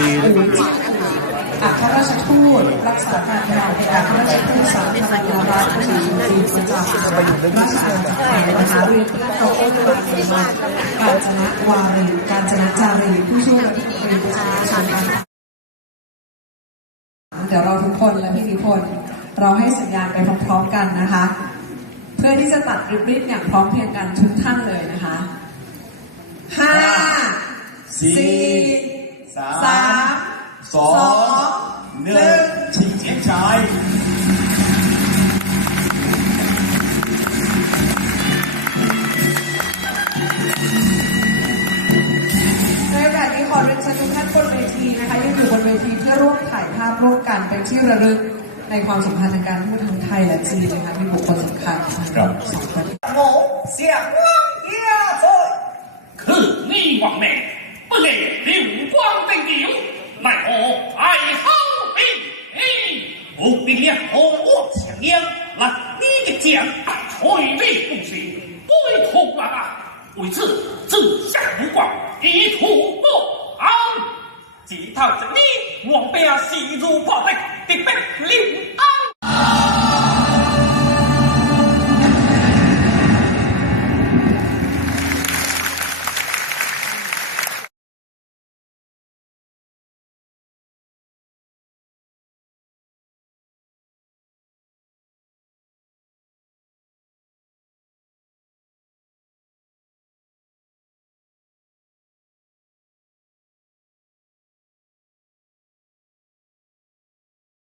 ดีเลยอู่จิ้นอัครราชทูตรักษาการแทนอกอัครราชทูตสาธารณรัฐจีนประจำราชอาณาจักรไทยนะคะเรียนเพื่อนเราเอกวารีมากาญจนวารีการจนะจารีผู้ช่วยรัฐมนตรีประจำกระทรวงกรเดี๋ยวเราทุกคนและพี่นิพนธ์เราให้สัญญาณไปพร้อมๆกันนะคะ เพื่อที่จะตัดริบบิ้นอย่างพร้อมเพรียงกันทุกท่านเลยนะคะห้าสี่ สี่ สา สาม มสองหนึ่งชิงเทียนชาย ในโอกาสนี้ขอเรียนเชิญทุกท่านบนเวทีนะคะยังอยู่บนเวทีเพื่อร่วมถ่ายภาพร่วมกันเป็นที่ระลึกในความสัมพันธ์ทางการทูตทั้งไทยและจีนนะคะมีบุคคลสำคัญ ครับ สองคน 我向往压岁。คือ你王妹不给流 我兵了，我将了，那你的将退位不选，悲痛啊！为此自下无戮，一图不昂。只靠着你，王兵势如破竹，敌兵了。